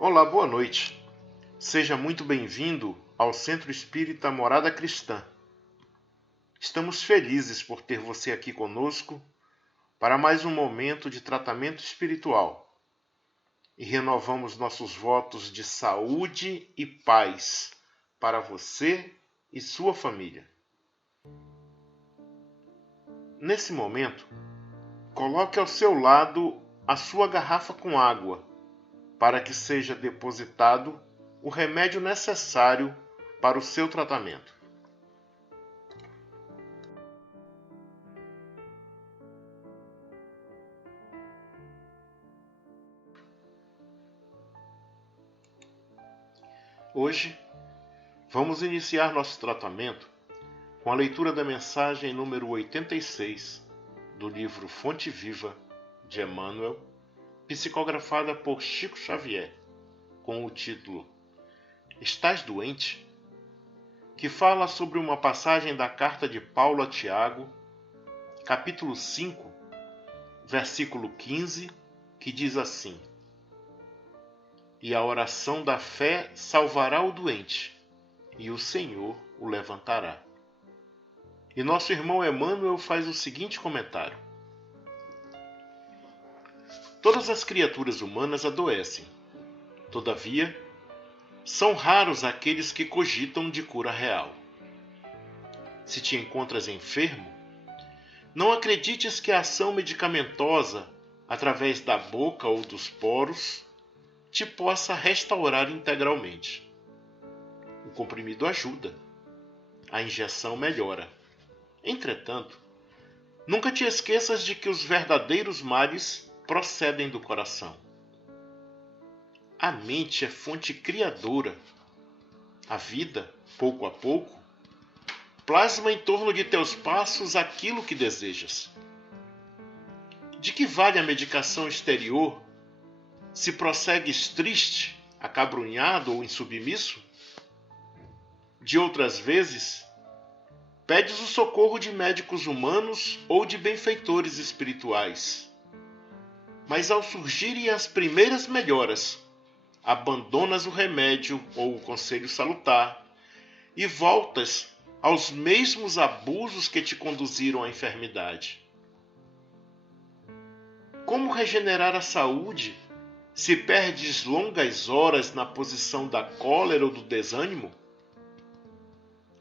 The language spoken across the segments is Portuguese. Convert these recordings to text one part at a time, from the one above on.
Olá, boa noite. Seja muito bem-vindo ao Centro Espírita Morada Cristã. Estamos felizes por ter você aqui conosco para mais um momento de tratamento espiritual e renovamos nossos votos de saúde e paz para você e sua família. Nesse momento, coloque ao seu lado a sua garrafa com água para que seja depositado o remédio necessário para o seu tratamento. Hoje, vamos iniciar nosso tratamento com a leitura da mensagem número 86 do livro Fonte Viva de Emmanuel, psicografada por Chico Xavier, com o título Estás doente? Que fala sobre uma passagem da carta de Paulo a Tiago, capítulo 5, versículo 15, que diz assim: E a oração da fé salvará o doente, e o Senhor o levantará. E nosso irmão Emmanuel faz o seguinte comentário: Todas as criaturas humanas adoecem. Todavia, são raros aqueles que cogitam de cura real. Se te encontras enfermo, não acredites que a ação medicamentosa, através da boca ou dos poros, te possa restaurar integralmente. O comprimido ajuda, a injeção melhora. Entretanto, nunca te esqueças de que os verdadeiros males procedem do coração. A mente é fonte criadora. A vida, pouco a pouco, plasma em torno de teus passos aquilo que desejas. De que vale a medicação exterior se prossegues triste, acabrunhado ou insubmisso? De outras vezes, pedes o socorro de médicos humanos ou de benfeitores espirituais. Mas ao surgirem as primeiras melhoras, abandonas o remédio ou o conselho salutar e voltas aos mesmos abusos que te conduziram à enfermidade. Como regenerar a saúde se perdes longas horas na posição da cólera ou do desânimo?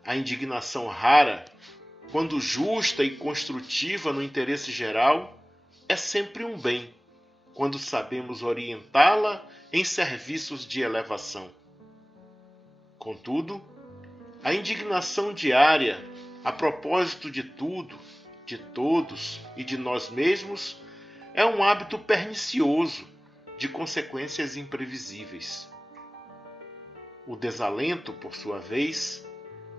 A indignação rara, quando justa e construtiva no interesse geral, é sempre um bem, quando sabemos orientá-la em serviços de elevação. Contudo, a indignação diária, a propósito de tudo, de todos e de nós mesmos, é um hábito pernicioso, de consequências imprevisíveis. O desalento, por sua vez,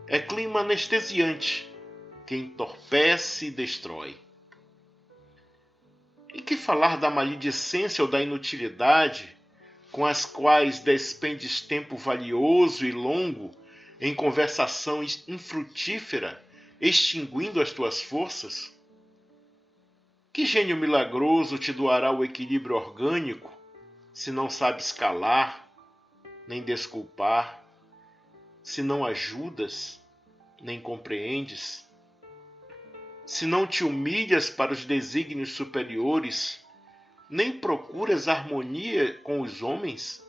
é clima anestesiante, que entorpece e destrói. E que falar da maledicência ou da inutilidade, com as quais despendes tempo valioso e longo em conversação infrutífera, extinguindo as tuas forças? Que gênio milagroso te doará o equilíbrio orgânico, se não sabes calar, nem desculpar, se não ajudas, nem compreendes, se não te humilhas para os desígnios superiores, nem procuras harmonia com os homens?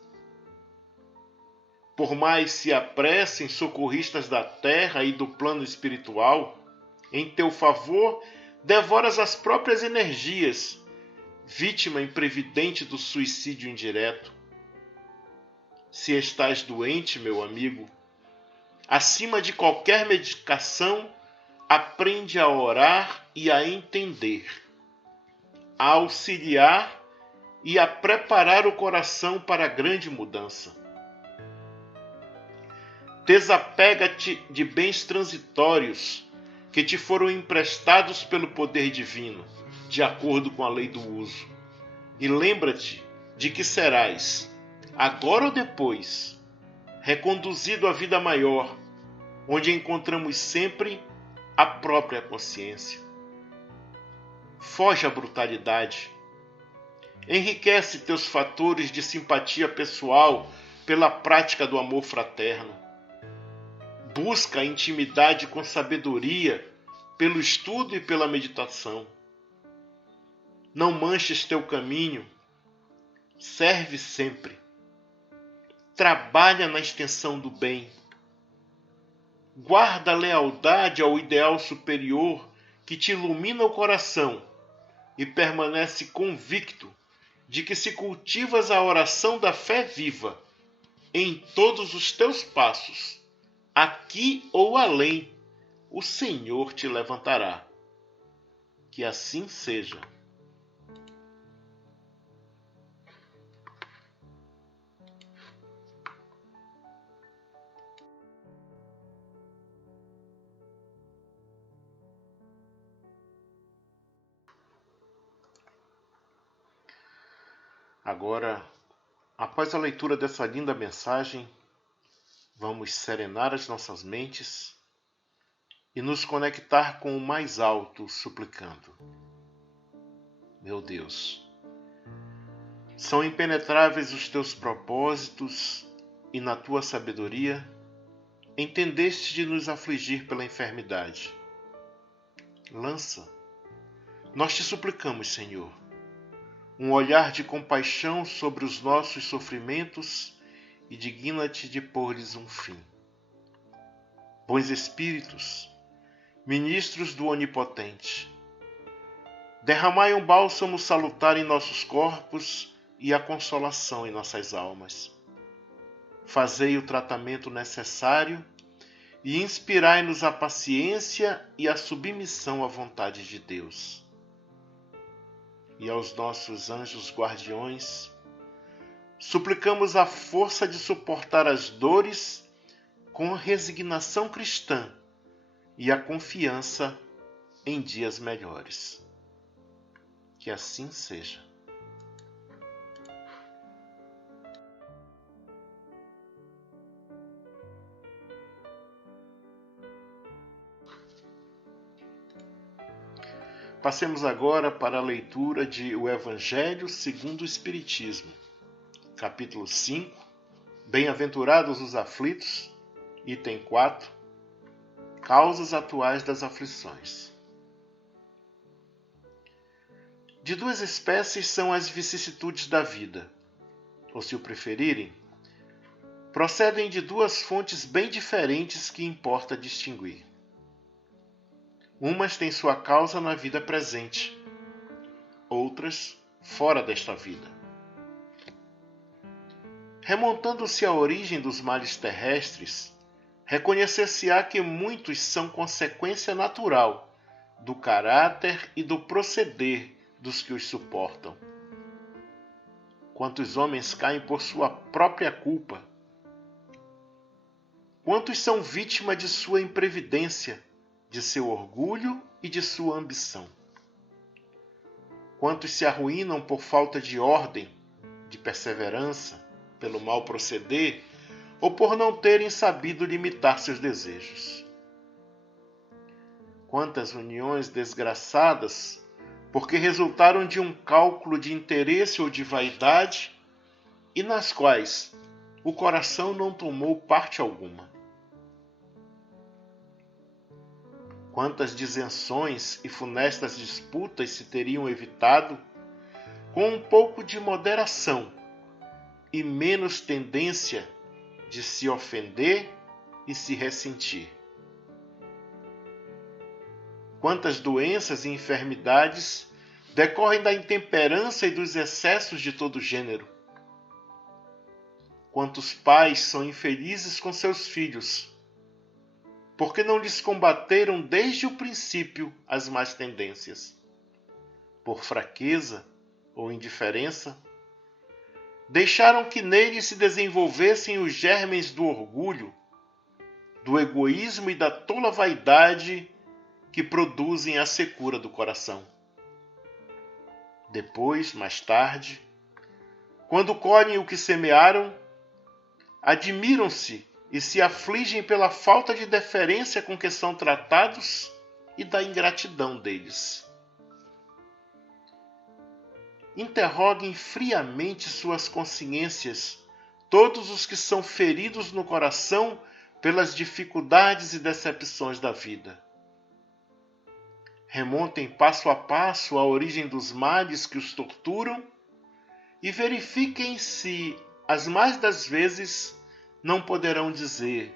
Por mais se apressem socorristas da terra e do plano espiritual, em teu favor devoras as próprias energias, vítima imprevidente do suicídio indireto. Se estás doente, meu amigo, acima de qualquer medicação, aprende a orar e a entender, a auxiliar e a preparar o coração para a grande mudança. Desapega-te de bens transitórios que te foram emprestados pelo poder divino, de acordo com a lei do uso. E lembra-te de que serás, agora ou depois, reconduzido à vida maior, onde encontramos sempre a própria consciência. Foge à brutalidade. Enriquece teus fatores de simpatia pessoal pela prática do amor fraterno. Busca a intimidade com sabedoria pelo estudo e pela meditação. Não manches teu caminho. Serve sempre. Trabalha na extensão do bem. Guarda a lealdade ao ideal superior que te ilumina o coração e permanece convicto de que se cultivas a oração da fé viva em todos os teus passos, aqui ou além, o Senhor te levantará. Que assim seja. Agora, após a leitura dessa linda mensagem, vamos serenar as nossas mentes e nos conectar com o mais alto, suplicando. Meu Deus, são impenetráveis os teus propósitos e na tua sabedoria entendeste de nos afligir pela enfermidade. Lança, nós te suplicamos, Senhor, um olhar de compaixão sobre os nossos sofrimentos e digna-te de pôr-lhes um fim. Bons Espíritos, ministros do Onipotente, derramai um bálsamo salutar em nossos corpos e a consolação em nossas almas. Fazei o tratamento necessário e inspirai-nos a paciência e a submissão à vontade de Deus. E aos nossos anjos guardiões, suplicamos a força de suportar as dores com resignação cristã e a confiança em dias melhores. Que assim seja. Passemos agora para a leitura de O Evangelho segundo o Espiritismo, capítulo 5, Bem-aventurados os aflitos, item 4, Causas atuais das aflições. De duas espécies são as vicissitudes da vida, ou se o preferirem, procedem de duas fontes bem diferentes que importa distinguir. Umas têm sua causa na vida presente, outras fora desta vida. Remontando-se à origem dos males terrestres, reconhecer-se-á que muitos são consequência natural do caráter e do proceder dos que os suportam. Quantos homens caem por sua própria culpa? Quantos são vítima de sua imprevidência, de seu orgulho e de sua ambição? Quantos se arruinam por falta de ordem, de perseverança, pelo mau proceder ou por não terem sabido limitar seus desejos? Quantas uniões desgraçadas porque resultaram de um cálculo de interesse ou de vaidade e nas quais o coração não tomou parte alguma? Quantas disenções e funestas disputas se teriam evitado com um pouco de moderação e menos tendência de se ofender e se ressentir? Quantas doenças e enfermidades decorrem da intemperança e dos excessos de todo gênero? Quantos pais são infelizes com seus filhos, porque não lhes combateram desde o princípio as más tendências? Por fraqueza ou indiferença, deixaram que neles se desenvolvessem os germens do orgulho, do egoísmo e da tola vaidade que produzem a secura do coração. Depois, mais tarde, quando colhem o que semearam, admiram-se e se afligem pela falta de deferência com que são tratados e da ingratidão deles. interroguem friamente suas consciências, todos os que são feridos no coração pelas dificuldades e decepções da vida. Remontem passo a passo a origem dos males que os torturam e verifiquem se, as mais das vezes, não poderão dizer: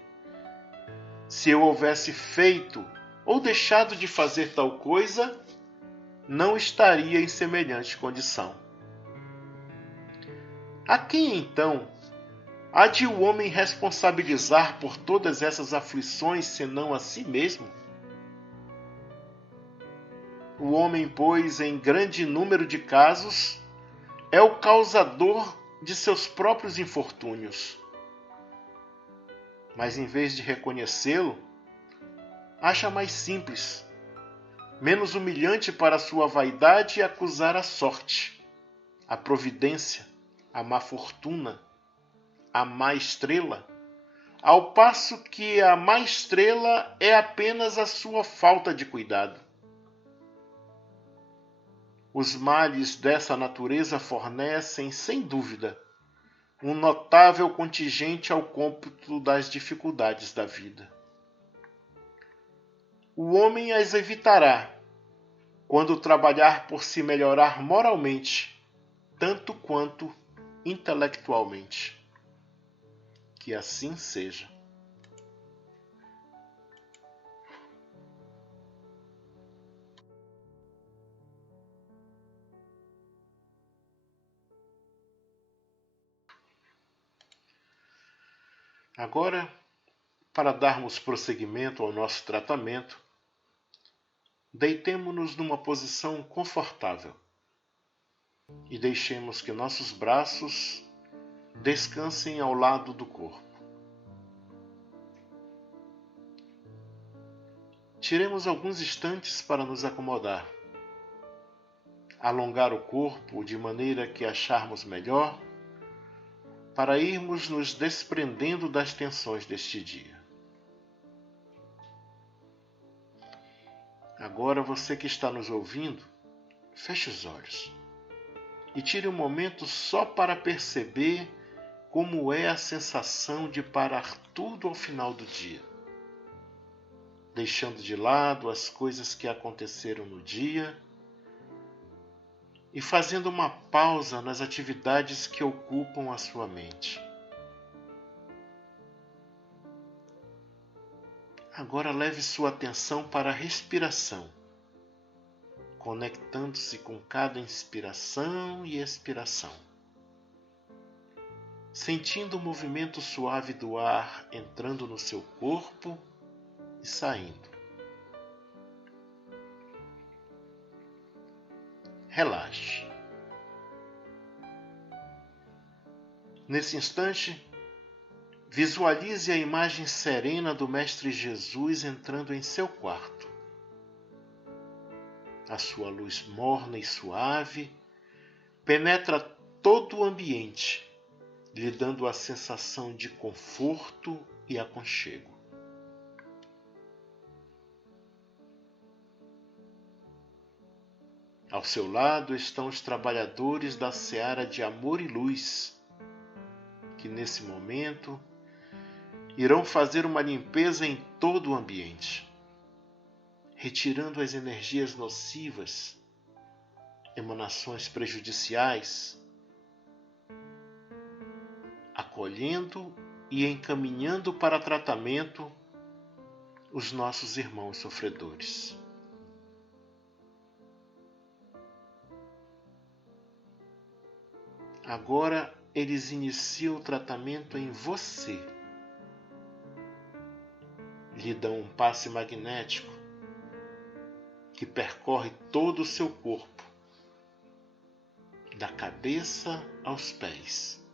se eu houvesse feito ou deixado de fazer tal coisa, não estaria em semelhante condição. A quem, então, há de o homem responsabilizar por todas essas aflições, senão a si mesmo? O homem, pois, em grande número de casos, é o causador de seus próprios infortúnios. Mas, em vez de reconhecê-lo, acha mais simples, menos humilhante para sua vaidade acusar a sorte, a providência, a má fortuna, a má estrela, ao passo que a má estrela é apenas a sua falta de cuidado. Os males dessa natureza fornecem, sem dúvida, um notável contingente ao cômputo das dificuldades da vida. O homem as evitará quando trabalhar por se melhorar moralmente, tanto quanto intelectualmente. Que assim seja. Agora, para darmos prosseguimento ao nosso tratamento, deitemo-nos numa posição confortável e deixemos que nossos braços descansem ao lado do corpo. Tiremos alguns instantes para nos acomodar, alongar o corpo de maneira que acharmos melhor, para irmos nos desprendendo das tensões deste dia. Agora, você que está nos ouvindo, feche os olhos e tire um momento só para perceber como é a sensação de parar tudo ao final do dia, deixando de lado as coisas que aconteceram no dia e fazendo uma pausa nas atividades que ocupam a sua mente. Agora leve sua atenção para a respiração, conectando-se com cada inspiração e expiração, sentindo o movimento suave do ar entrando no seu corpo e saindo. Relaxe. Nesse instante, visualize a imagem serena do Mestre Jesus entrando em seu quarto. A sua luz morna e suave penetra todo o ambiente, lhe dando a sensação de conforto e aconchego. Ao seu lado estão os trabalhadores da seara de amor e luz, que nesse momento irão fazer uma limpeza em todo o ambiente, retirando as energias nocivas, emanações prejudiciais, acolhendo e encaminhando para tratamento os nossos irmãos sofredores. Agora eles iniciam o tratamento em você. Lhe dão um passe magnético que percorre todo o seu corpo, da cabeça aos pés.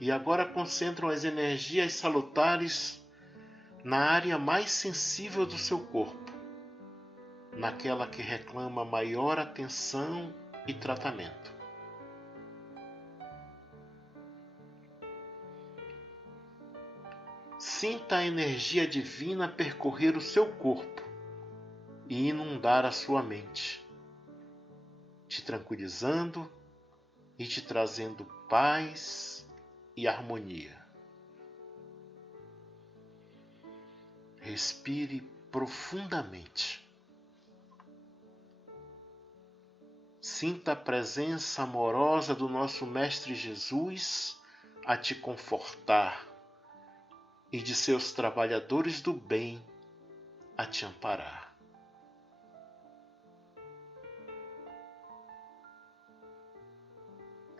E agora concentram as energias salutares na área mais sensível do seu corpo, naquela que reclama maior atenção e tratamento. Sinta a energia divina percorrer o seu corpo, e inundar a sua mente, te tranquilizando e te trazendo paz e harmonia. Respire profundamente. Sinta a presença amorosa do nosso Mestre Jesus a te confortar e de seus trabalhadores do bem a te amparar.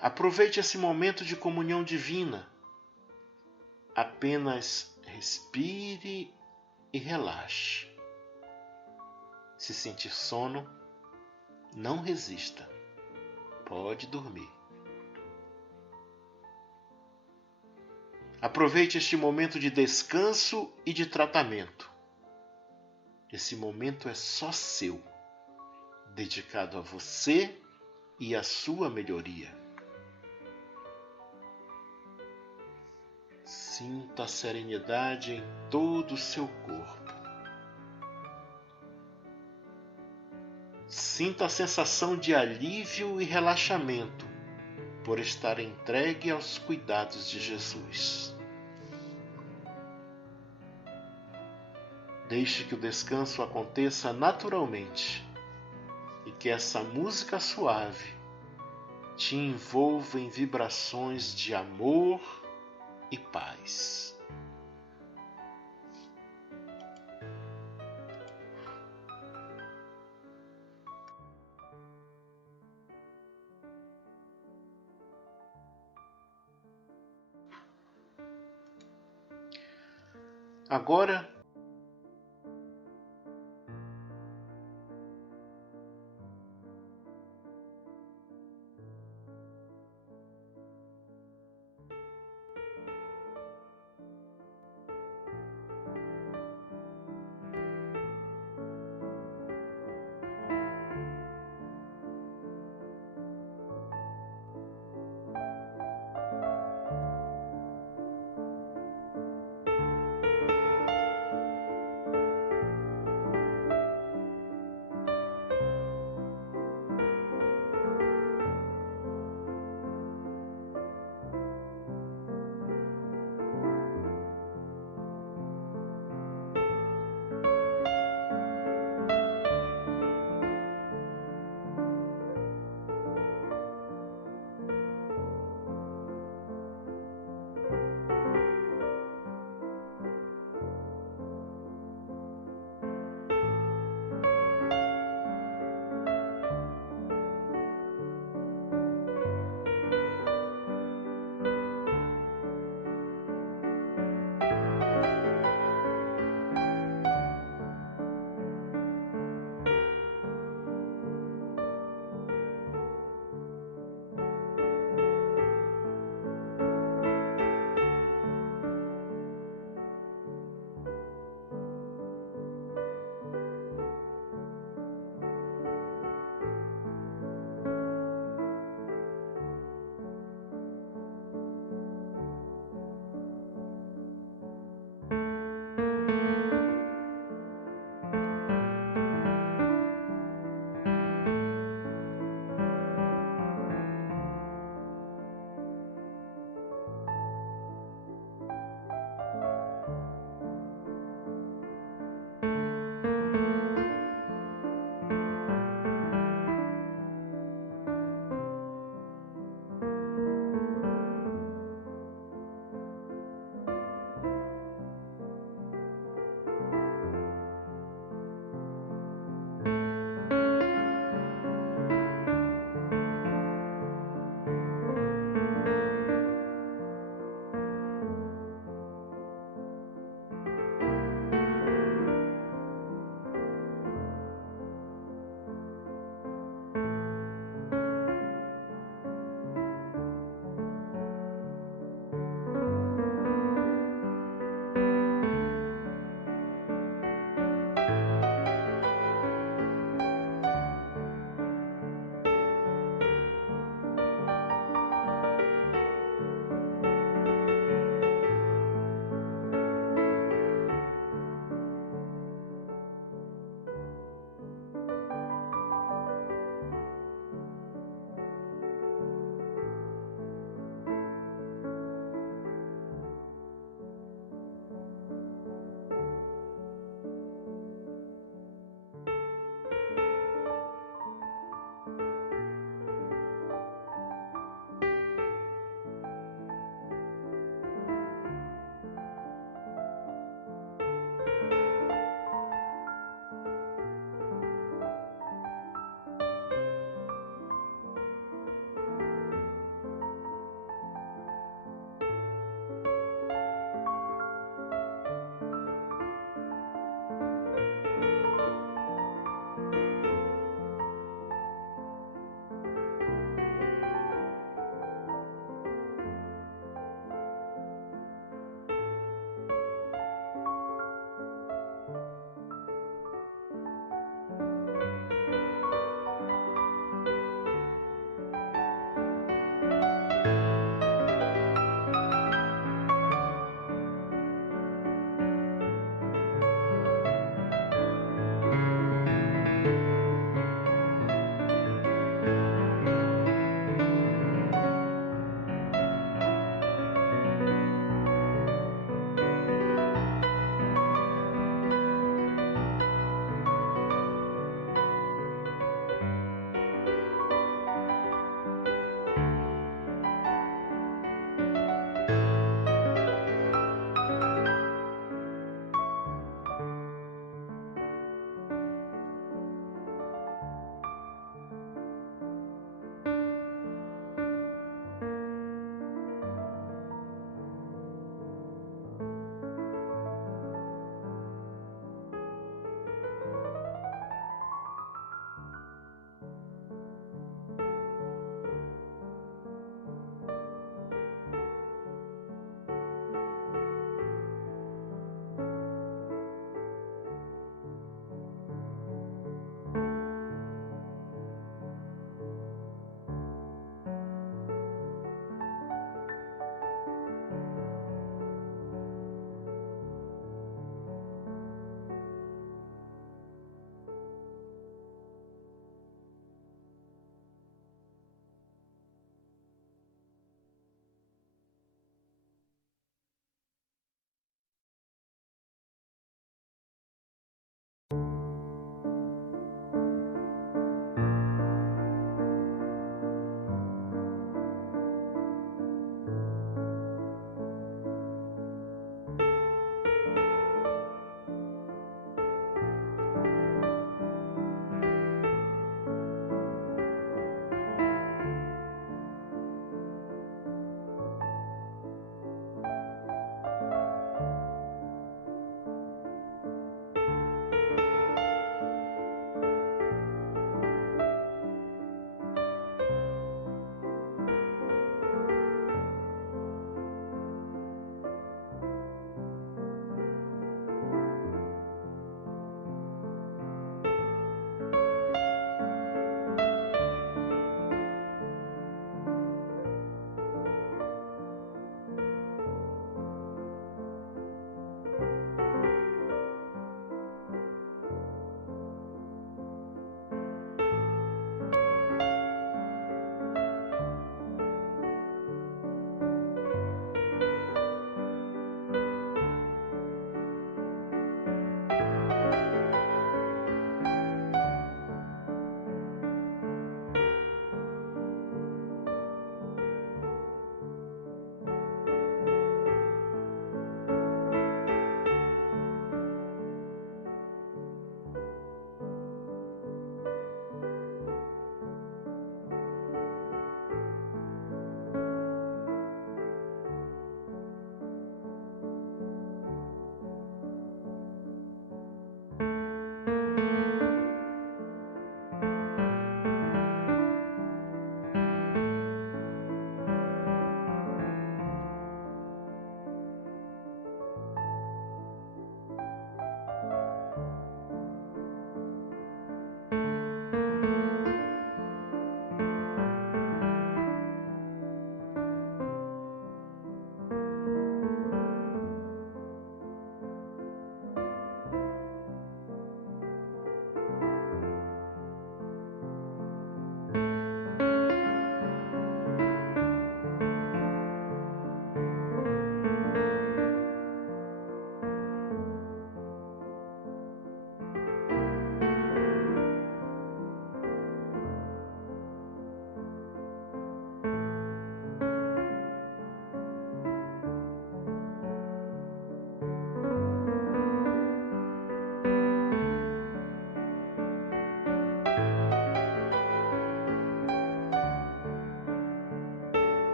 Aproveite esse momento de comunhão divina. Apenas respire e relaxe. Se sentir sono, não resista. Pode dormir. Aproveite este momento de descanso e de tratamento. Esse momento é só seu, dedicado a você e à sua melhoria. Sinta a serenidade em todo o seu corpo. Sinta a sensação de alívio e relaxamento por estar entregue aos cuidados de Jesus. Deixe que o descanso aconteça naturalmente e que essa música suave te envolva em vibrações de amor e paz. Agora,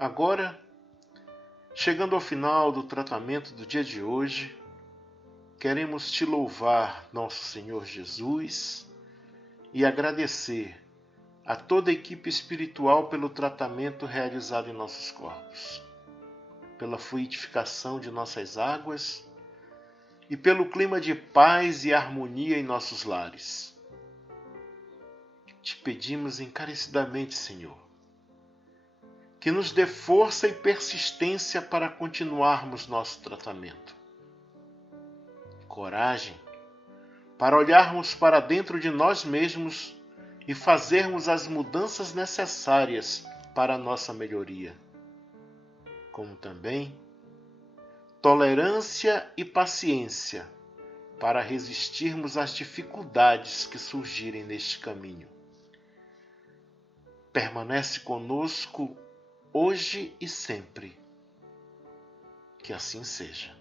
Agora, chegando ao final do tratamento do dia de hoje, queremos te louvar, nosso Senhor Jesus, e agradecer a toda a equipe espiritual pelo tratamento realizado em nossos corpos, pela fluidificação de nossas águas e pelo clima de paz e harmonia em nossos lares. Te pedimos encarecidamente, Senhor, que nos dê força e persistência para continuarmos nosso tratamento. Coragem para olharmos para dentro de nós mesmos e fazermos as mudanças necessárias para a nossa melhoria. Como também tolerância e paciência para resistirmos às dificuldades que surgirem neste caminho. Permanece conosco hoje e sempre. Que assim seja.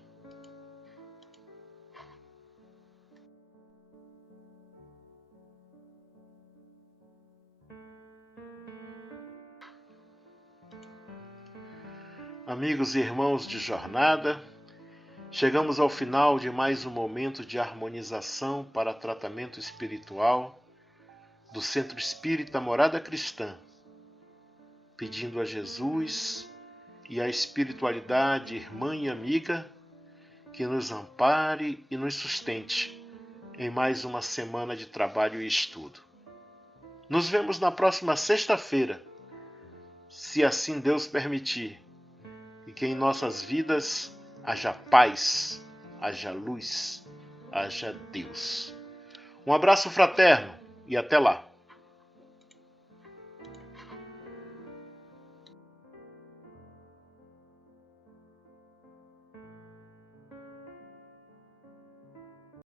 Amigos e irmãos de jornada, chegamos ao final de mais um momento de harmonização para tratamento espiritual do Centro Espírita Morada Cristã, pedindo a Jesus e à espiritualidade irmã e amiga que nos ampare e nos sustente em mais uma semana de trabalho e estudo. Nos vemos na próxima sexta-feira, se assim Deus permitir, e que em nossas vidas haja paz, haja luz, haja Deus. Um abraço fraterno e até lá!